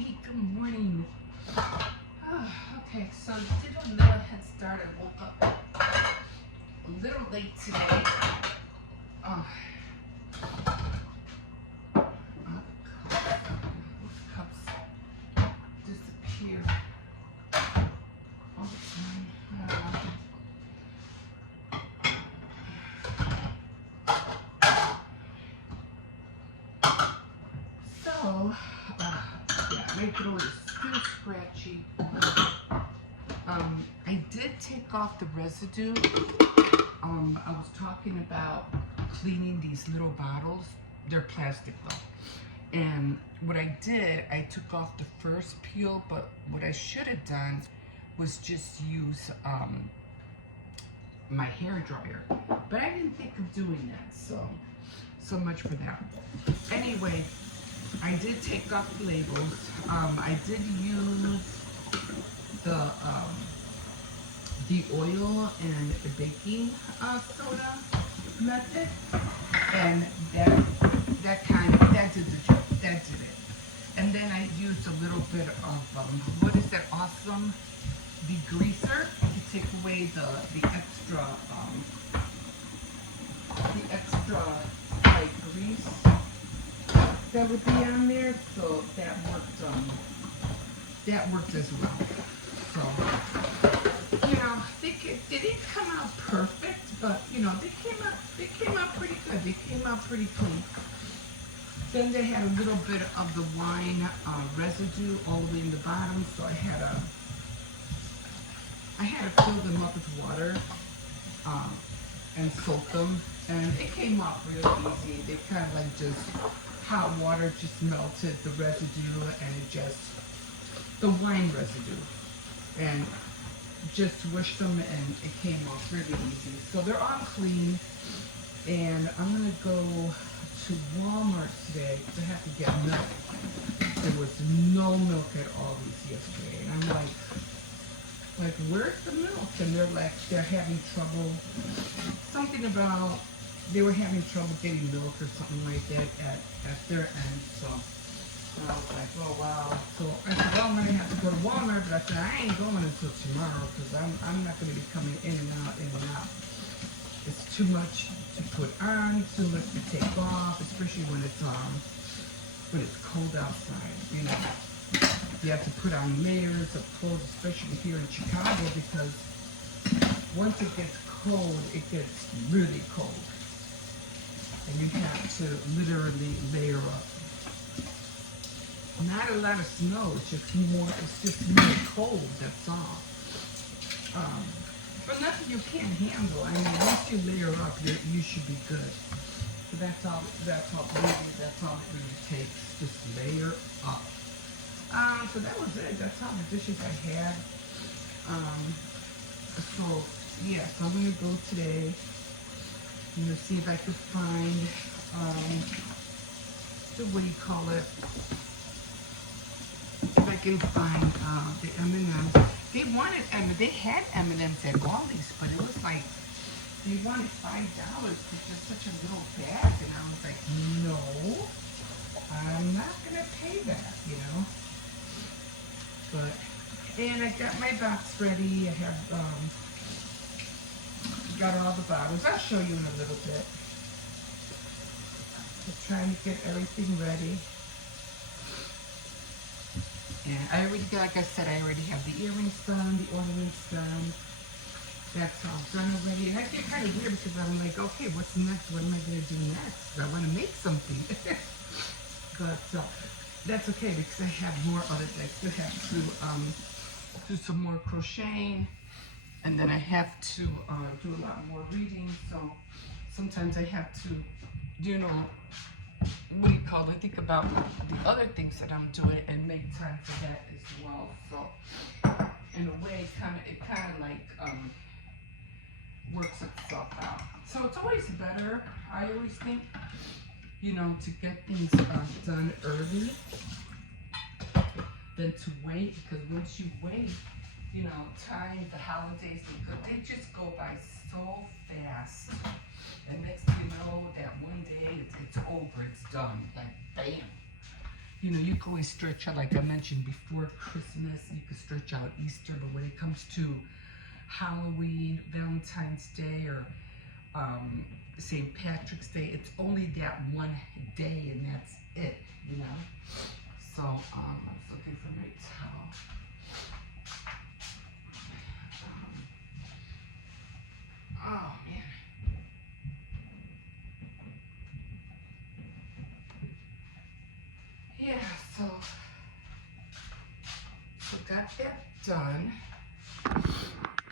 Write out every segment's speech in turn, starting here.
morning. Good morning. Okay, so did a little head start. I woke up a little late today. Uh, cups disappear all the time. So, yeah, my throat is still scratchy. I did take off the residue. I was talking about cleaning these little bottles. They're plastic though. And what I did, I took off the first peel, but what I should have done was just use my hair dryer. But I didn't think of doing that, so much for that. Anyway, I did take off the labels. I did use the oil and the baking soda method, and that did the job. That did it. And then I used a little bit of what is that awesome degreaser to take away the extra like grease that would be on there. So that worked as well. So, they didn't come out perfect, but they came out pretty good. They came out pretty clean. Then they had a little bit of the wine residue all the way in the bottom, so I had to fill them up with water and soak them, and it came off real easy. They kind of like just hot water just melted the residue and the wine residue, and just swished them, and it came off really easy. So they're all clean, and I'm gonna go to Walmart today to have to get milk. There was no milk at Aldi's yesterday, and I'm like, where's the milk? And they're having trouble. Something about they were having trouble getting milk or something like that at their end. So I was like, oh wow. So I said, well, I'm gonna have to go to Walmart, but I said I ain't going until tomorrow because I'm not gonna be coming in and out, in and out. It's too much to put on, too much to take off, especially when it's cold outside. You have to put on layers of clothes, especially here in Chicago, because once it gets cold, it gets really cold, and you have to literally layer up. Not a lot of snow, it's just more cold, that's all. But nothing you can't handle. I mean, once you layer up, you should be good. So that's all it really takes. Just layer up. So that was it. That's all the dishes I had. So yeah, so I'm gonna go today. I'm gonna see if I could find what do you call it? If I can find the M&Ms. They had M&Ms at Wally's, but it was like they wanted $5 for just such a little bag, and I was like, no, I'm not gonna pay that, And I got my box ready. I have got all the bottles. I'll show you in a little bit. Just trying to get everything ready. And I already, like I said, I already have the earrings done, the ornaments done. That's all done already. And I feel kind of weird because I'm like, okay, what's next? What am I going to do next? I want to make something. But that's okay because I have more of it. I still have to do some more crocheting. And then I have to do a lot more reading. So sometimes I have to, what do you call it? Think about the other things that I'm doing and make time for that as well. So in a way, it kind of like works itself out. So it's always better, I always think, to get things done early than to wait, because once you wait, time, the holidays, they just go by so fast. And next thing you know, that one day it's over, it's done, like bam. You know, you can always stretch out, like I mentioned before Christmas, you can stretch out Easter, but when it comes to Halloween, Valentine's Day, or St. Patrick's Day, it's only that one day and that's it, you know? So, I was looking for my towel. Oh, man. Yeah, so got that done.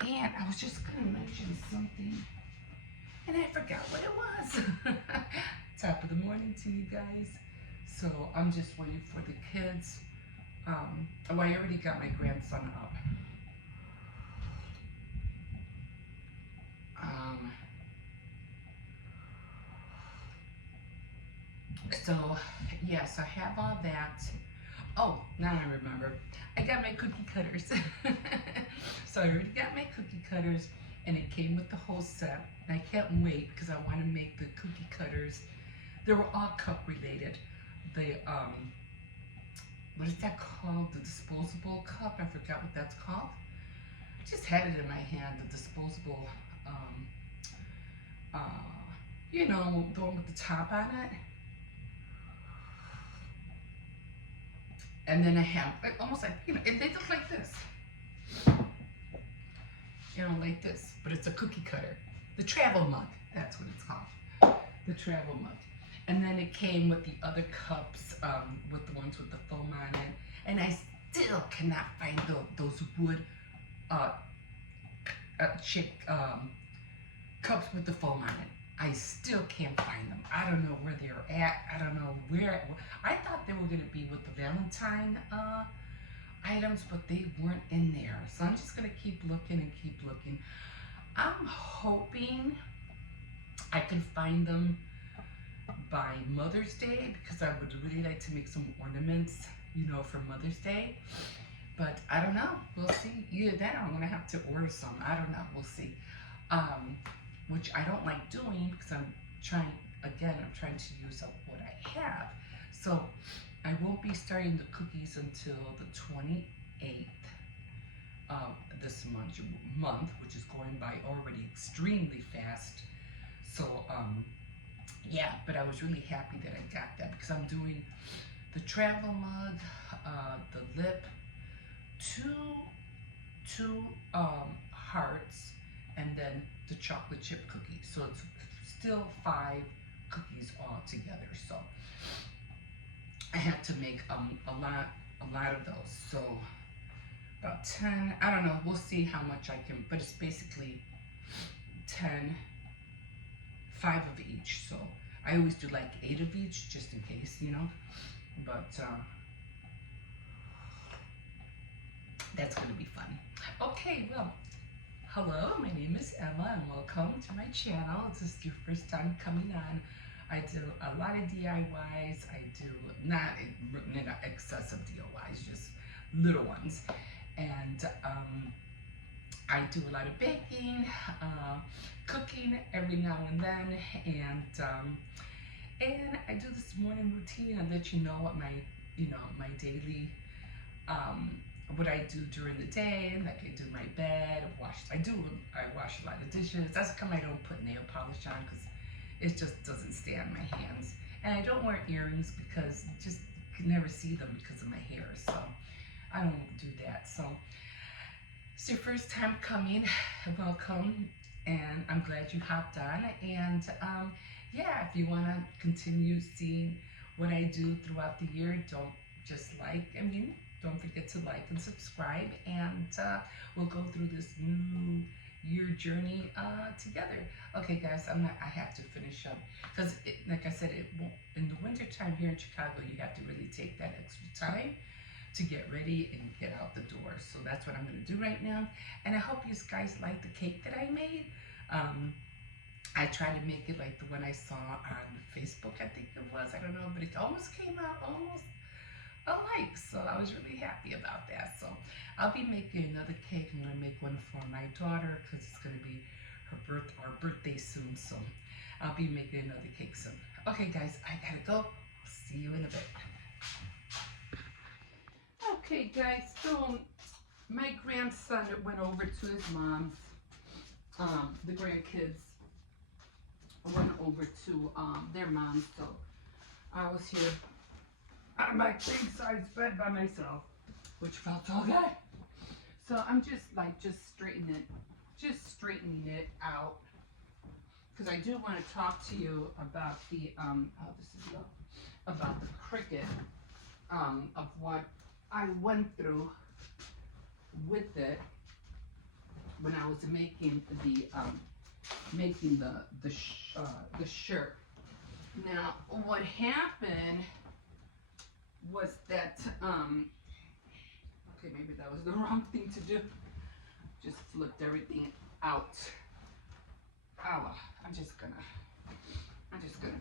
And I was just going to mention something, and I forgot what it was. Top of the morning to you guys. So I'm just waiting for the kids. Oh, I already got my grandson up. So yes, I have all that. Oh, now I remember. I got my cookie cutters. So I already got my cookie cutters, and it came with the whole set. And I can't wait because I want to make the cookie cutters. They were all cup related. The what is that called? The disposable cup. I forgot what that's called. I just had it in my hand. The disposable, uh, you know, the one with the top on it. And then I have almost like, you know, they look like this. You know, like this, but it's a cookie cutter. The travel mug, that's what it's called. The travel mug. And then it came with the other cups, with the ones with the foam on it. And I still cannot find those wood cups with the foam on it. I still can't find them. I don't know where they're at. I don't know where. I thought they were going to be with the Valentine items, but they weren't in there. So I'm just going to keep looking and keep looking. I'm hoping I can find them by Mother's Day, because I would really like to make some ornaments, you know, for Mother's Day. But I don't know. We'll see. Either that or I'm going to have to order some. I don't know. We'll see. Which I don't like doing because I'm trying to use up what I have. So I won't be starting the cookies until the 28th of this month, which is going by already extremely fast. So, yeah, but I was really happy that I got that because I'm doing the travel mug, the lip, two hearts, and then the chocolate chip cookie. So it's still 5 cookies all together. So I had to make a lot of those. So about 10. I don't know. We'll see how much I can. But it's basically 10, 5 of each. So I always do like 8 of each, just in case, you know. But that's gonna be fun. Okay, well. Hello, my name is Emma and welcome to my channel. If this is your first time coming on, I do a lot of DIYs. I do not excessive DIYs, just little ones. And I do a lot of baking, cooking every now and then, and I do this morning routine. I let you know what my daily what I do during the day. Like I do my bed, I wash a lot of dishes. That's come I don't put nail polish on because it just doesn't stay on my hands. And I don't wear earrings because you can never see them because of my hair. So I don't do that. So it's your first time coming, welcome, and I'm glad you hopped on. And yeah, if you want to continue seeing what I do throughout the year, don't forget to like and subscribe, and we'll go through this new year journey together. Okay, guys, I have to finish up because, like I said, in the winter time here in Chicago, you have to really take that extra time to get ready and get out the door. So that's what I'm going to do right now, and I hope you guys like the cake that I made. I tried to make it like the one I saw on Facebook, I think it was. I don't know, but it almost came out almost alike, so I was really happy about that. So I'll be making another cake. I'm going to make one for my daughter because it's going to be our birthday soon, so I'll be making another cake soon. Okay, guys, I gotta go. I'll see you in a bit. Okay, guys, so my grandson went over to his mom's. The grandkids went over to their mom, so I was here on my king size bed by myself, which felt so good. So I'm just straightening it out, because I do want to talk to you about the about the Cricut, of what I went through with it when I was making the shirt. Now, what happened was that okay, maybe that was the wrong thing to do. Just flipped everything out. I'm just gonna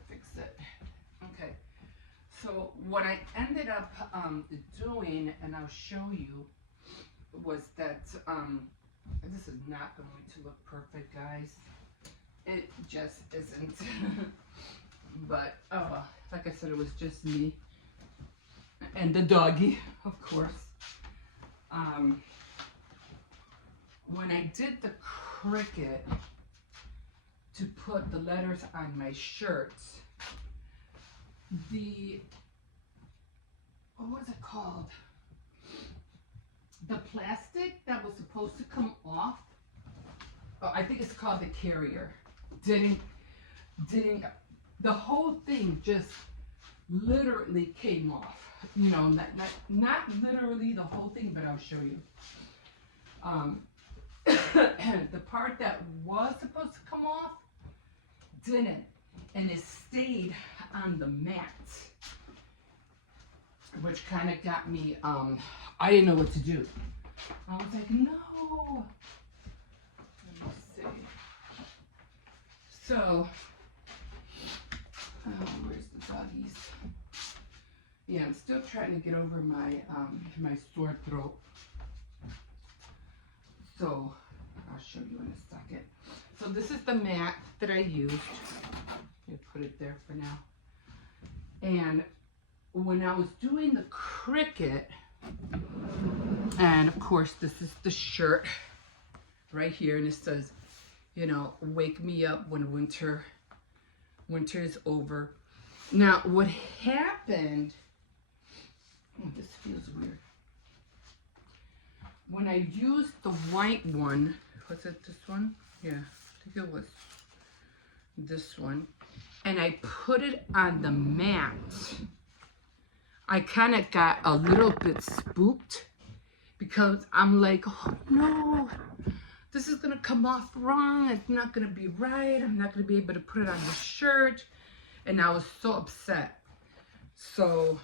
fix it. Okay. So what I ended up doing, and I'll show you, was that this is not going to look perfect, guys. It just isn't. But like I said, it was just me and the doggy, of course. When I did the Cricut to put the letters on my shirts, what was it called? The plastic that was supposed to come off, I think it's called the carrier, didn't, the whole thing just literally came off. You know, not literally the whole thing, but I'll show you. The part that was supposed to come off didn't, and it stayed on the mat, which kind of got me, I didn't know what to do. I was like, no. Let me see. So, where's the doggies? Yeah, I'm still trying to get over my my sore throat. So, I'll show you in a second. So this is the mat that I used. I'll put it there for now. And when I was doing the Cricut, and of course this is the shirt right here, and it says, you know, wake me up when winter is over. Now what happened, oh, this feels weird. When I used the white one, was it this one? Yeah, I think it was this one. And I put it on the mat. I kind of got a little bit spooked, because I'm like, oh no, this is going to come off wrong. It's not going to be right. I'm not going to be able to put it on the shirt. And I was so upset. So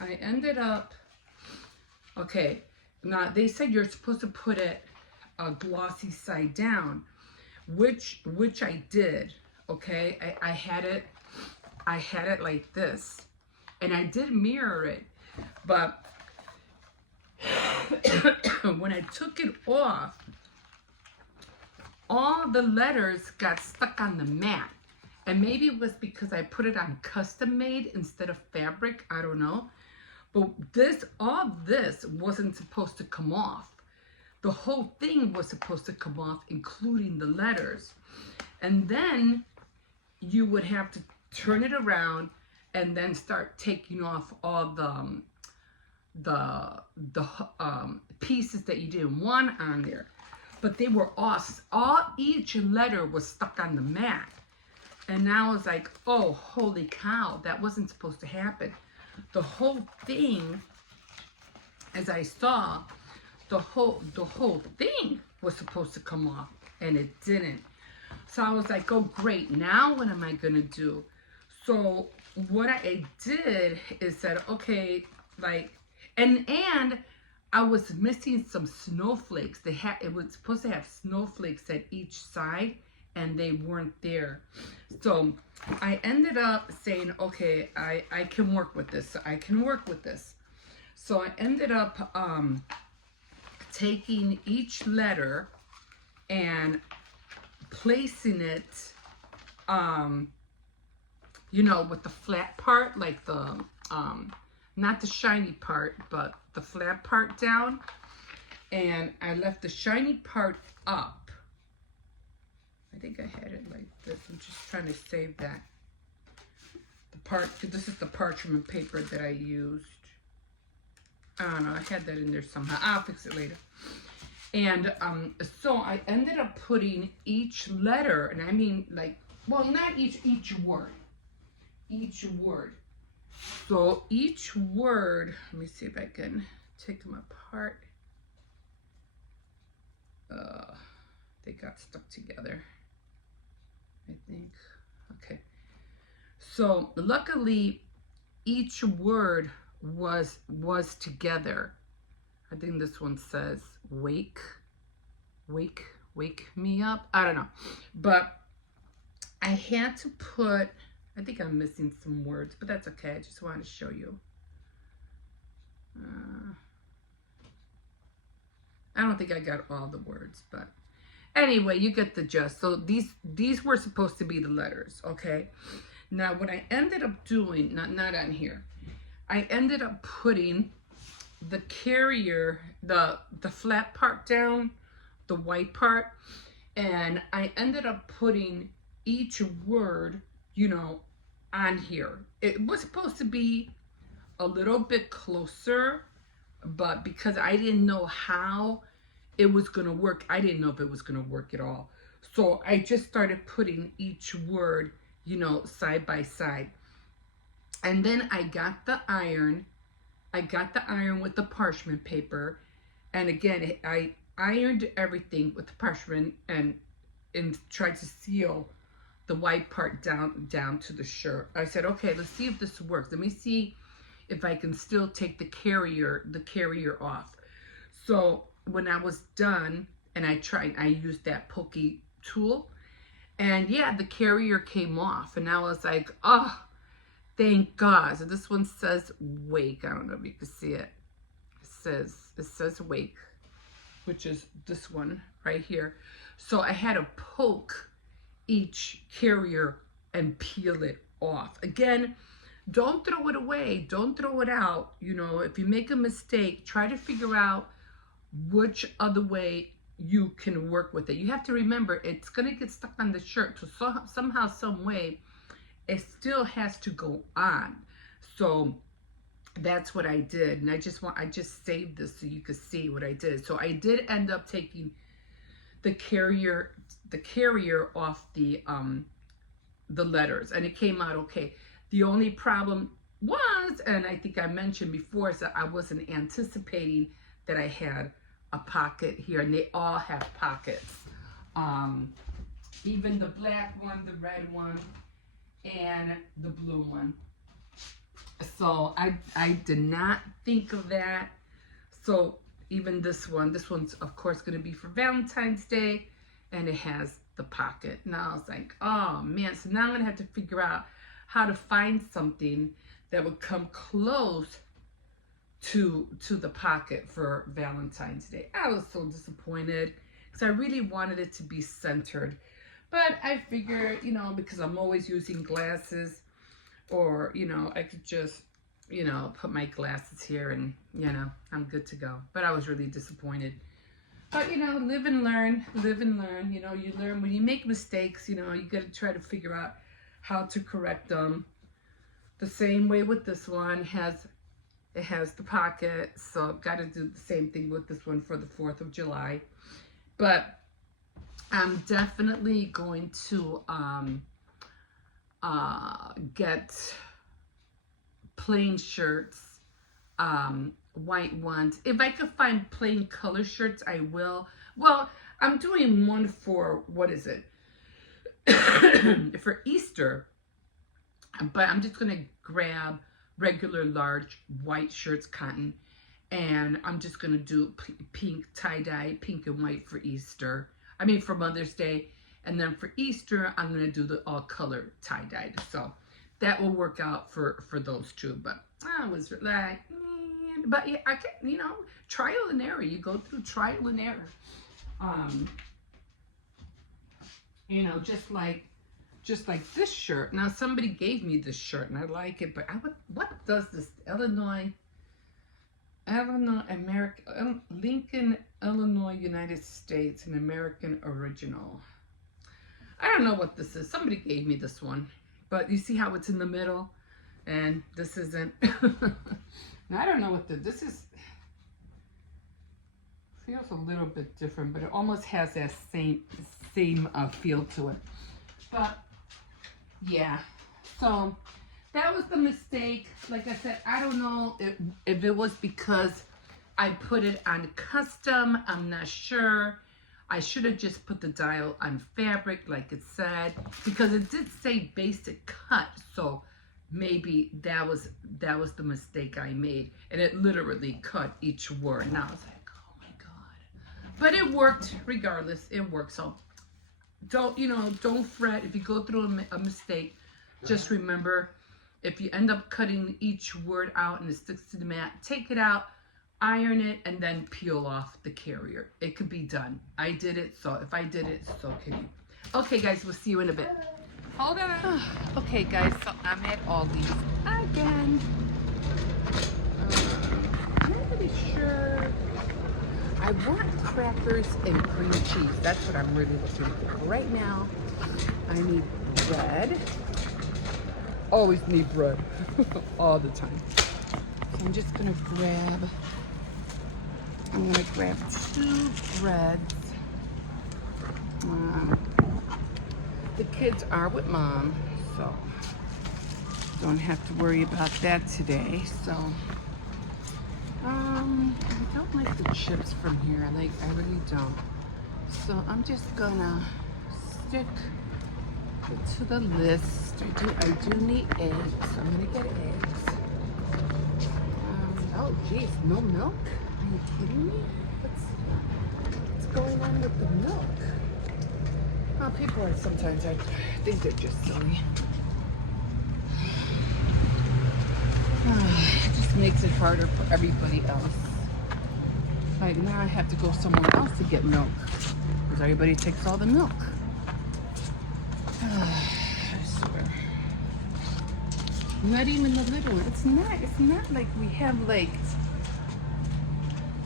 I ended up, okay, now they said you're supposed to put it glossy side down, which I did. Okay, I had it like this, and I did mirror it, but when I took it off, all the letters got stuck on the mat. And maybe it was because I put it on custom made instead of fabric, I don't know. But all this wasn't supposed to come off. The whole thing was supposed to come off, including the letters. And then you would have to turn it around and then start taking off all the pieces that you didn't want on there. But they were each letter was stuck on the mat. And now I was like, oh, holy cow, that wasn't supposed to happen. The whole thing, as I saw, the whole thing was supposed to come off, and it didn't. So I was like, oh, great, now what am I gonna do? So what I did is said, okay, like, and I was missing some snowflakes. It was supposed to have snowflakes at each side, and they weren't there. So I ended up saying, okay, I can work with this. I can work with this. So I ended up taking each letter and placing it, you know, with the flat part, like the not the shiny part, but the flat part down. And I left the shiny part up. I think I had it like this. I'm just trying to save that. This is the parchment paper that I used. I don't know, I had that in there somehow. I'll fix it later. And so I ended up putting each letter, and I mean like, well, not each word. Each word. So each word, let me see if I can take them apart. They got stuck together, I think. Okay. So luckily, each word was together. I think this one says wake me up. I don't know, but I had to put. I think I'm missing some words, but that's okay. I just wanted to show you. I don't think I got all the words, but anyway, you get the gist. So these were supposed to be the letters, okay? Now, what I ended up doing, not on here, I ended up putting the carrier, the flat part down, the white part, and I ended up putting each word, you know, on here. It was supposed to be a little bit closer, but because I didn't know how it was going to work, I didn't know if it was going to work at all. So I just started putting each word, you know, side by side. And then I got the iron. I got the iron with the parchment paper. And again, I ironed everything with the parchment and tried to seal the white part down to the shirt. I said, okay, let's see if this works. Let me see if I can still take the carrier off. So when I was done and I used that pokey tool, and yeah, the carrier came off, and I was like, oh, thank God. So this one says wake. I don't know if you can see it. It says wake, which is this one right here. So I had to poke each carrier and peel it off. Again, don't throw it away. Don't throw it out. You know, if you make a mistake, try to figure out which other way you can work with it. You have to remember, it's going to get stuck on the shirt. So somehow, some way, it still has to go on. So that's what I did. And I just saved this so you could see what I did. So I did end up taking the carrier off the letters, and it came out okay. The only problem was, and I think I mentioned before, is that I wasn't anticipating that I had a pocket here, and they all have pockets. Even the black one, the red one, and the blue one. So I did not think of that. So even this one's of course going to be for Valentine's Day, and it has the pocket. Now I was like, oh man, so now I'm going to have to figure out how to find something that would come close to the pocket for Valentine's Day. I was so disappointed because I really wanted it to be centered. But I figured, you know, because I'm always using glasses, or, you know, I could just, you know, put my glasses here and, you know, I'm good to go. But I was really disappointed. But, you know, live and learn, you know, you learn when you make mistakes, you know, you got to try to figure out how to correct them. The same way with this one, it has the pocket, so I've got to do the same thing with this one for the 4th of July. But I'm definitely going to get plain shirts, white ones. If I could find plain color shirts, I will. Well, I'm doing one for, what is it? For Easter. But I'm just going to grab regular large white shirts, cotton, and I'm just going to do pink tie-dye, pink and white for Easter. I mean for Mother's Day. And then for Easter, I'm going to do the all-color tie-dyed. So that will work out for those two. But I was like, but yeah, I can, you know, trial and error. You go through trial and error. You know, just like just like this shirt. Now somebody gave me this shirt and I like it, but what does this Illinois, America, Lincoln, Illinois, United States, an American original. I don't know what this is. Somebody gave me this one, but you see how it's in the middle, and this isn't. Now, I don't know what this is. Feels a little bit different, but it almost has that same feel to it. But yeah, so that was the mistake. Like I said, I don't know if it was because I put it on custom. I'm not sure. I should have just put the dial on fabric like it said, because it did say basic cut. So maybe that was the mistake I made, and it literally cut each word. Now I was like, oh my God. But it worked regardless. It worked. So don't fret if you go through a mistake. Just remember, if you end up cutting each word out and it sticks to the mat, take it out, iron it, and then peel off the carrier. It could be done. I did it, so if I did it, so can you. Okay, guys, we'll see you in a bit. Hold on. Okay, guys, so I'm at Aldi's again. I'm not really sure. I want crackers and cream cheese. That's what I'm really looking for. Right now, I need bread. Always need bread. All the time. So I'm just going to grab 2 breads. The kids are with Mom, so don't have to worry about that today. So I don't like the chips from here. I really don't. So I'm just gonna stick it to the list. I do need eggs. So I'm gonna get eggs. Oh geez, no milk? Are you kidding me? What's going on with the milk? Oh, people are sometimes, I think they're just silly. It just makes it harder for everybody else. Like now I have to go somewhere else to get milk, because everybody takes all the milk. I swear. Not even a little. It's not like we have like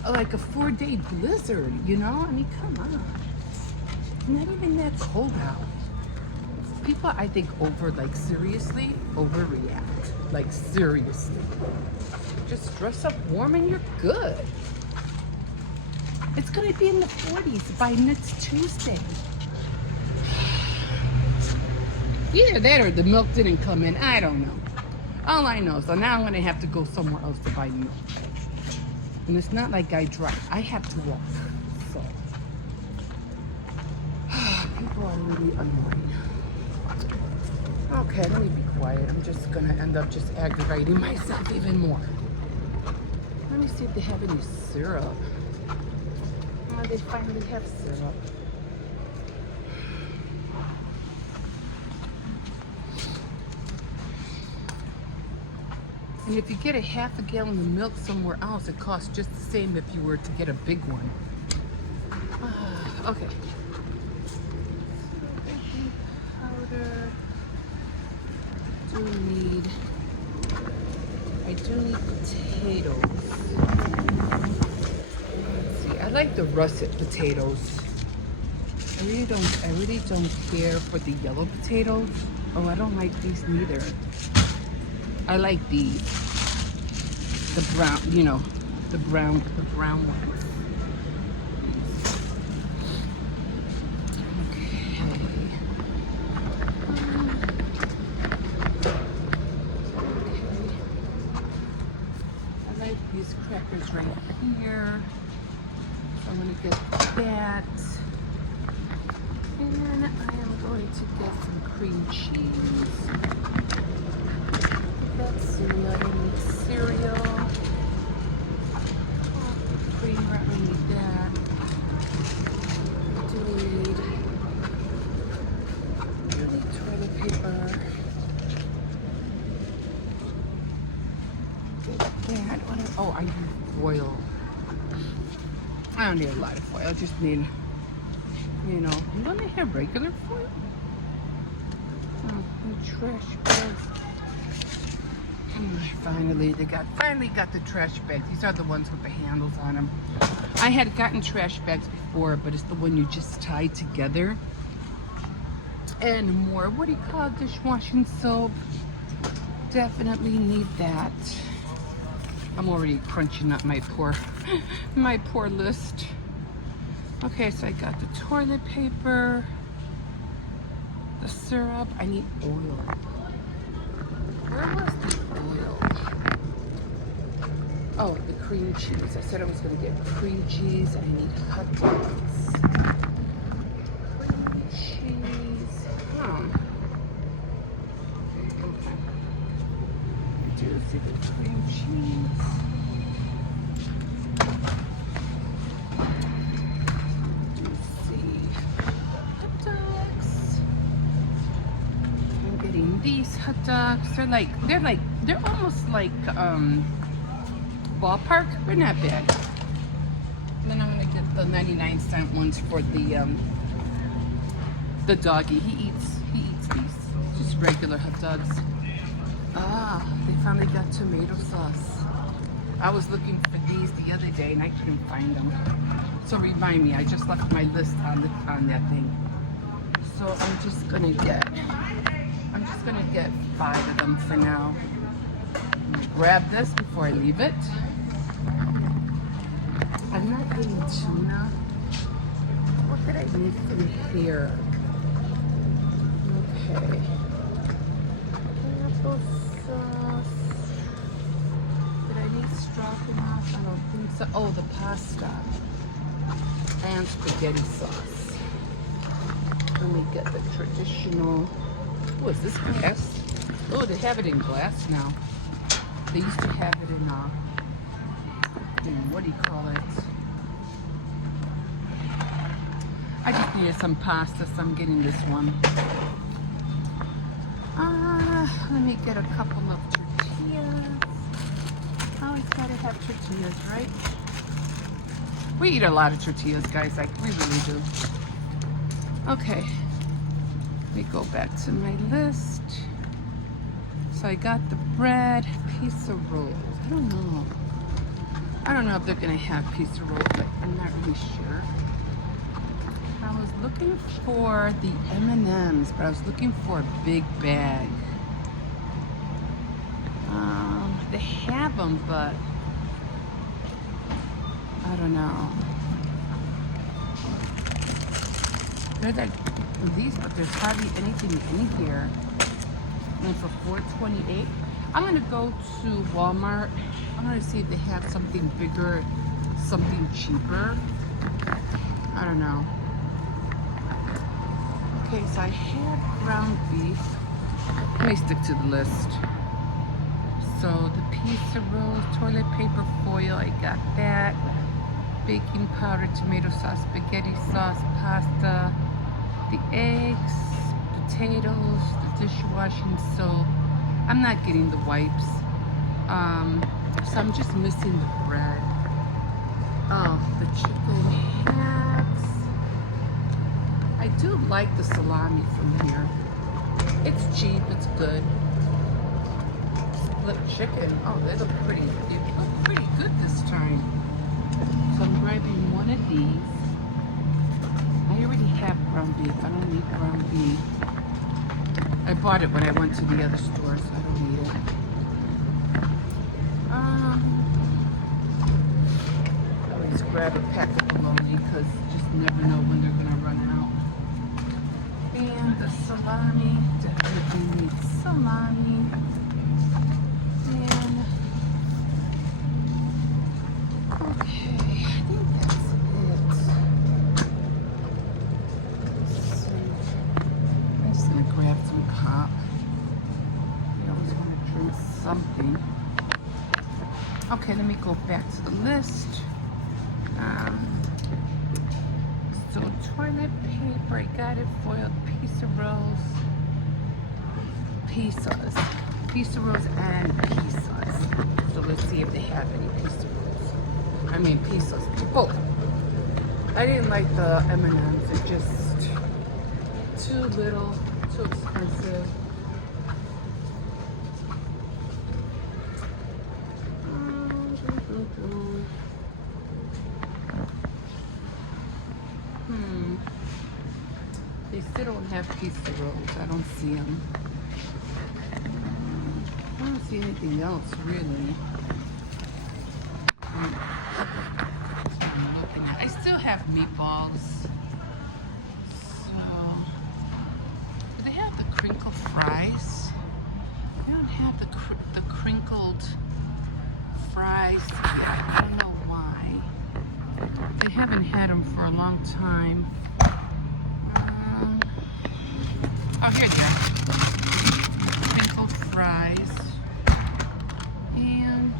a 4-day blizzard, you know? I mean, come on. It's not even that cold out. People, I think, seriously overreact. Like, seriously. Just dress up warm and you're good. It's gonna be in the 40s by next Tuesday. Either that or the milk didn't come in. I don't know. All I know, so now I'm gonna have to go somewhere else to buy milk. And it's not like I drive. I have to walk. So people are really annoying. Okay, let me be quiet. I'm just gonna end up just aggravating myself even more. Let me see if they have any syrup. Oh, they finally have syrup. And if you get a half a gallon of milk somewhere else, it costs just the same if you were to get a big one. Okay. Baking powder. I do need potatoes. Let's see. I like the russet potatoes. I really don't care for the yellow potatoes. Oh, I don't like these neither. I like these. The brown, the brown ones. I like these crackers right here. So I'm gonna get that. And I am going to get some cream cheese. That's cereal. I need cereal. Cream wrap, I need that. I do need toilet paper. Oh, I need foil. I don't need a lot of foil. I just need, you want to have regular foil? And trash bags. Finally, finally got the trash bags. These are the ones with the handles on them. I had gotten trash bags before, but it's the one you just tie together. And more, what do you call it, dishwashing soap. Definitely need that. I'm already crunching up my poor list. Okay, so I got the toilet paper, the syrup. I need oil. Where was the oil? Oh, the cream cheese. I said I was going to get cream cheese. I need hot dogs. Cream cheese. Oh. Okay. I do see the cream cheese. Let's see. Hot dogs. I'm getting these hot dogs. They're almost like ballpark. They're not bad. And then I'm gonna get the 99-cent ones for the doggy. He eats these. Just regular hot dogs. Ah, they finally got tomato sauce. I was looking for these the other day and I couldn't find them. So remind me, I just left my list on that thing. So I'm just gonna get 5 of them for now. Grab this before I leave it. I'm not getting tuna. What did I need from here? Okay. Applesauce. Did I need stroganoff? I don't think so. Oh, the pasta. And spaghetti sauce. Let me get the traditional. Oh, is this glass? Oh, they have it in glass now. They used to have it in what do you call it? I just needed some pasta, so I'm getting this one. Let me get a couple of tortillas. Always gotta have tortillas, right? We eat a lot of tortillas, guys. Like, we really do. Okay. Let me go back to my list. So I got the bread, pizza rolls. I don't know. I don't know if they're gonna have pizza rolls, but I'm not really sure. I was looking for the M&Ms, but I was looking for a big bag. They have them, but I don't know. They're like these, but there's hardly anything in here. And for $4.28, I'm gonna go to Walmart. I'm gonna see if they have something bigger, something cheaper. I don't know. Okay, so I had ground beef. Let me stick to the list. So the pizza rolls, toilet paper foil, I got that. Baking powder, tomato sauce, spaghetti sauce, pasta, the eggs, potatoes, the dishwashing soap. I'm not getting the wipes. So I'm just missing the bread. Oh, the chicken hats. I do like the salami from here. It's cheap, it's good. Split chicken. Oh, they look pretty good this time. So I'm grabbing one of these. I already have ground beef. I don't need ground beef. I bought it when I went to the other store, so I don't need it. I always grab a pack of bologna because you just never know when they're gonna run out. And the salami, definitely need salami. And okay, I think that's it. I'm just gonna grab some pop. I always want to drink something. Okay, let me go back to the list. So toilet paper, I got it. Foiled pizza rolls, pizza rolls and pizzas. So let's see if they have any pizza rolls. I mean pizzas. Oh, I didn't like the M&Ms. They're just too little, too expensive. have pizza rolls. I don't see them. I don't see anything else really. I'm looking at. I still have meatballs. So, do they have the crinkle fries? They don't have the crinkled fries yet. I don't know why. They haven't had them for a long time. Oh, here they are. Crinkled fries. And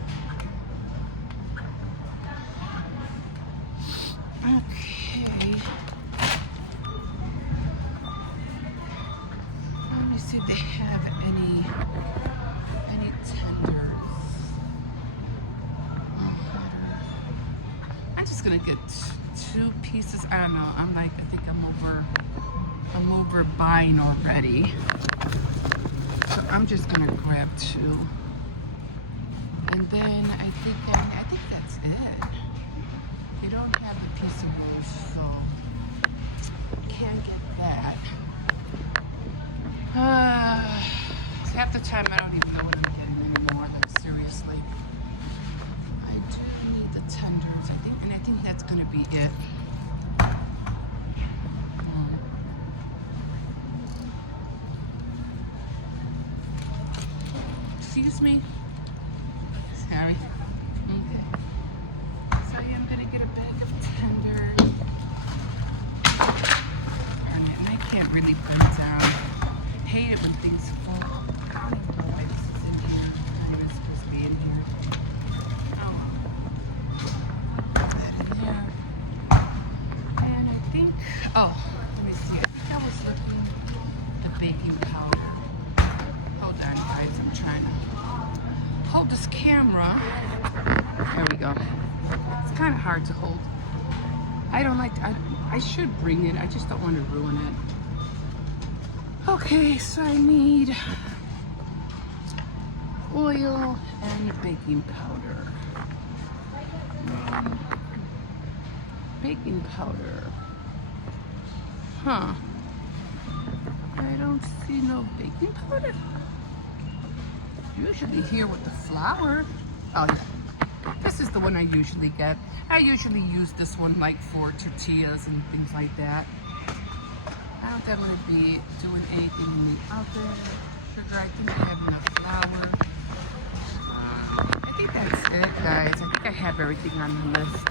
okay. Let me see if they have any tenders. I'm just gonna get 2 pieces. I don't know. I think I'm over buying already. So I'm just gonna grab 2. And then I think that's it. They don't have the piece of rolls, so can't get that. Half the time I don't even know what I'm getting anymore. Like seriously, I do need the tenders. I think that's gonna be it. Excuse me. Sorry. Okay. So yeah, I'm gonna get a bag of tenders. Darn it, and I can't really put it down. I hate it when things fall. I don't even know why this is in here. I was supposed to be in here. Oh. Put that in there. And I think, oh, let me see. I think I was looking at the baking powder. Hold on, guys. I'm trying to hold this camera. There we go. It's kind of hard to hold. I don't like to, I should bring it. I just don't want to ruin it. Okay, so I need oil and baking powder. Baking powder. Huh. I don't see no baking powder. Usually here with the flour. Oh yeah, this is the one I usually get. I usually use this one like for tortillas and things like that. I don't think I'm gonna be doing anything in the oven. Sugar, I think I have enough flour. I think that's it, guys. I think I have everything on the list.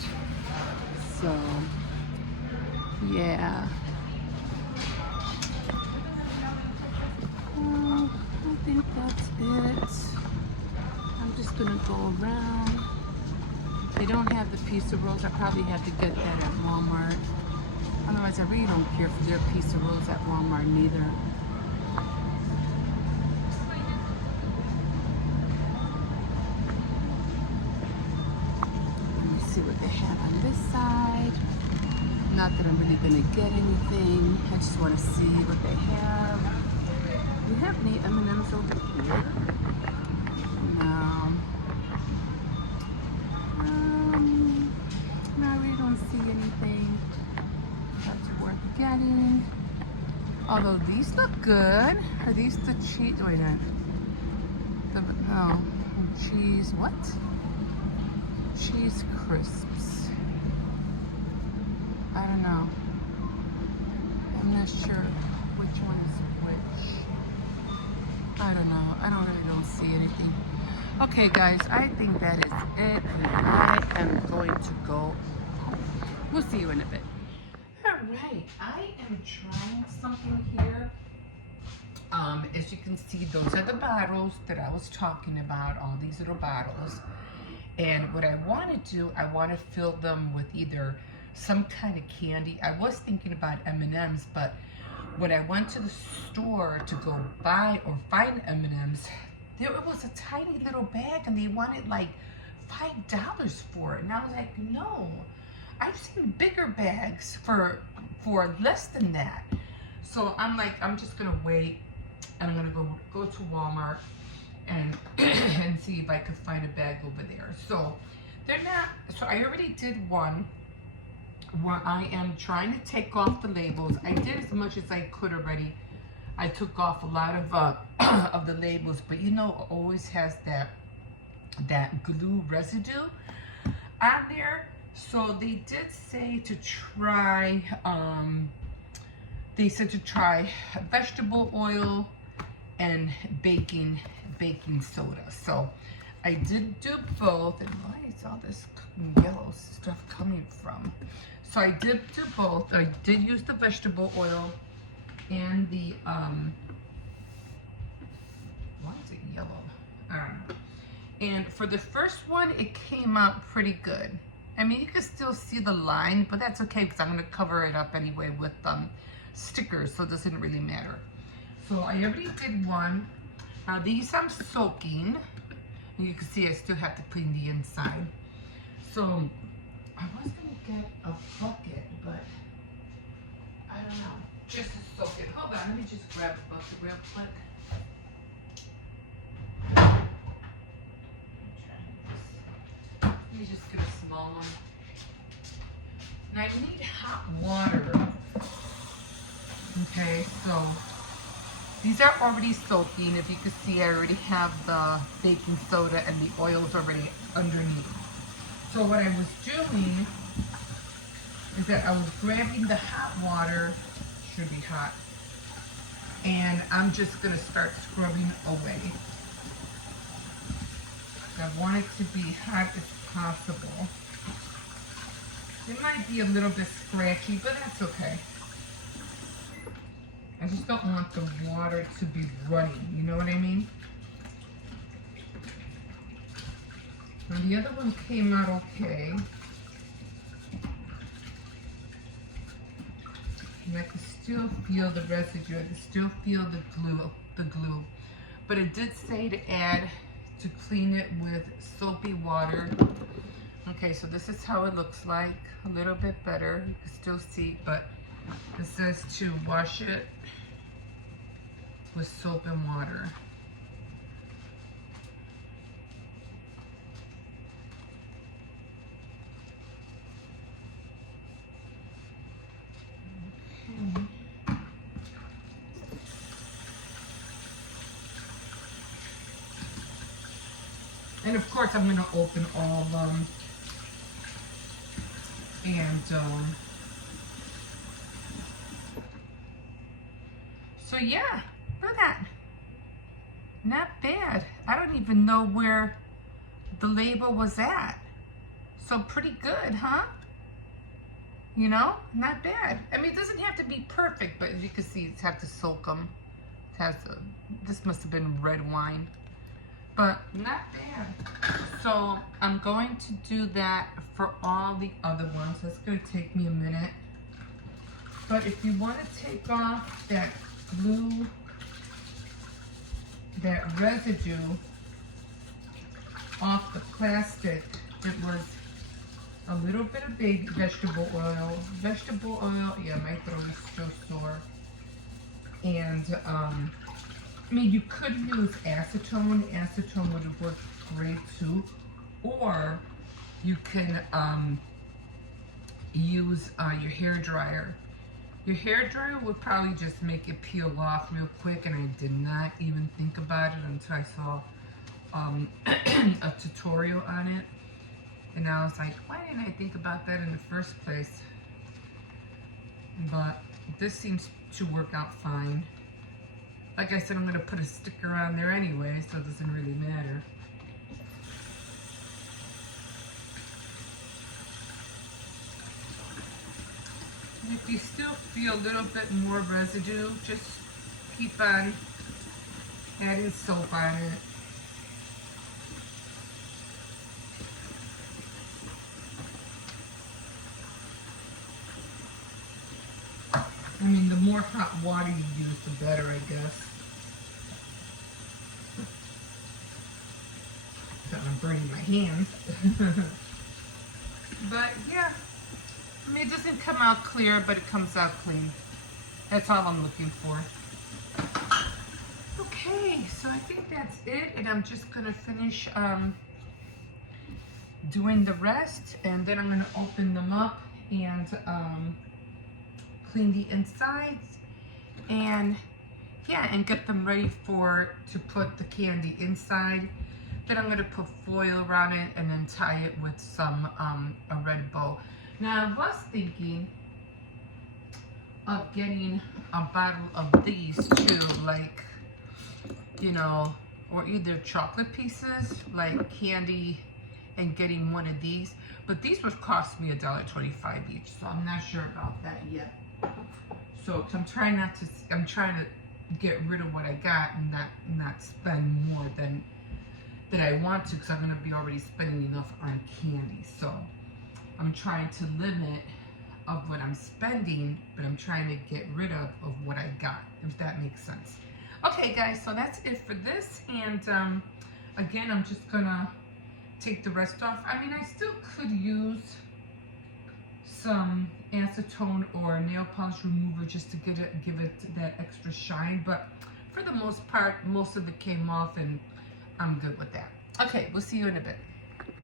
So, yeah. I think that's it. I'm just gonna go around. They don't have the pizza rolls. I probably have to get that at Walmart. Otherwise, I really don't care for their pizza rolls at Walmart neither. Let me see what they have on this side. Not that I'm really gonna get anything. I just want to see what they have. Do you have any M&Ms over here? No. No, I really don't see anything that's worth getting. Although these look good. Are these the cheese? Wait a minute. No. Cheese, what? Cheese crisps. I don't know. I'm not sure which one is which. I don't know. I don't see anything. Okay, guys, I think that is it. And I am going to go. We'll see you in a bit. All right, I am trying something here. As you can see, those are the bottles that I was talking about, all these little bottles. And what I want to do, I want to fill them with either some kind of candy. I was thinking about M&Ms, but when I went to the store to go buy or find M&Ms, there was a tiny little bag and they wanted like $5 for it. And I was like, no, I've seen bigger bags for less than that. So I'm like, I'm just gonna wait and I'm gonna go to Walmart and and see if I could find a bag over there. So they're not, so I already did one. where I am trying to take off the labels. I did as much as I could already. I took off a lot of of the labels, but you know, it always has that glue residue on there. So they did say to try, they said to try vegetable oil and baking soda. So I did do both. And why is all this yellow stuff coming from? So I did do both. I did use the vegetable oil and the why is it yellow? I don't know. And for the first one, it came out pretty good. I mean, you can still see the line, but that's okay because I'm going to cover it up anyway with stickers, so it doesn't really matter. So I already did one. These I'm soaking. You can see I still have to clean the inside. So I was going to get a bucket, but I don't know. Just to soak it. Hold on, let me just grab a bucket real quick. Let me just get a small one. And I need hot water. Okay, so these are already soaking. If you can see, I already have the baking soda and the oils already underneath. So what I was doing is that I was grabbing the hot water, should be hot, and I'm just gonna start scrubbing away. I want it to be hot as possible. It might be a little bit scratchy, but that's okay. I just don't want the water to be running, you know what I mean? And the other one came out okay. And I can still feel the residue, I can still feel the glue. But it did say to add, to clean it with soapy water. Okay, so this is how it looks like. A little bit better, you can still see, but it says to wash it with soap and water. Okay. And of course I'm going to open all of them. And so yeah, look at that. Not bad. I don't even know where the label was at. So pretty good, huh? You know, not bad. I mean, it doesn't have to be perfect, but as you can see, it's have to soak them. It has a, this must have been red wine, but not bad. So I'm going to do that for all the other ones. That's going to take me a minute. But if you want to take off that glue, that residue off the plastic, it was a little bit of baby vegetable oil. Vegetable oil, yeah, my throat is still sore. And I mean, you could use acetone. Acetone would have worked great too. Or you can use your hair dryer. Your hair dryer would probably just make it peel off real quick, and I did not even think about it until I saw a tutorial on it. And I was like, why didn't I think about that in the first place? But this seems to work out fine. Like I said, I'm going to put a sticker on there anyway, so it doesn't really matter. If you still feel a little bit more residue, just keep on adding soap on it. I mean, the more hot water you use, the better, I guess. So I'm burning my hands. But yeah, I mean, it doesn't come out clear, but it comes out clean. That's all I'm looking for. Okay, so I think that's it, and I'm just gonna finish doing the rest, and then I'm gonna open them up and clean the insides, and yeah, and get them ready to put the candy inside. Then I'm going to put foil around it and then tie it with some a red bow. Now I was thinking of getting a bottle of these too, like, you know, or either chocolate pieces like candy, and getting one of these, but these would cost me $1.25 each, so I'm not sure about that yet. So I'm trying to get rid of what I got and not spend more than I want to, because I'm going to be already spending enough on candy. So I'm trying to limit of what I'm spending, but I'm trying to get rid of what I got, if that makes sense. Okay guys, so that's it for this, and again, I'm just gonna take the rest off. I mean, I still could use some acetone or nail polish remover just to give it that extra shine, but for the most part, most of it came off, and I'm good with that. Okay, we'll see you in a bit.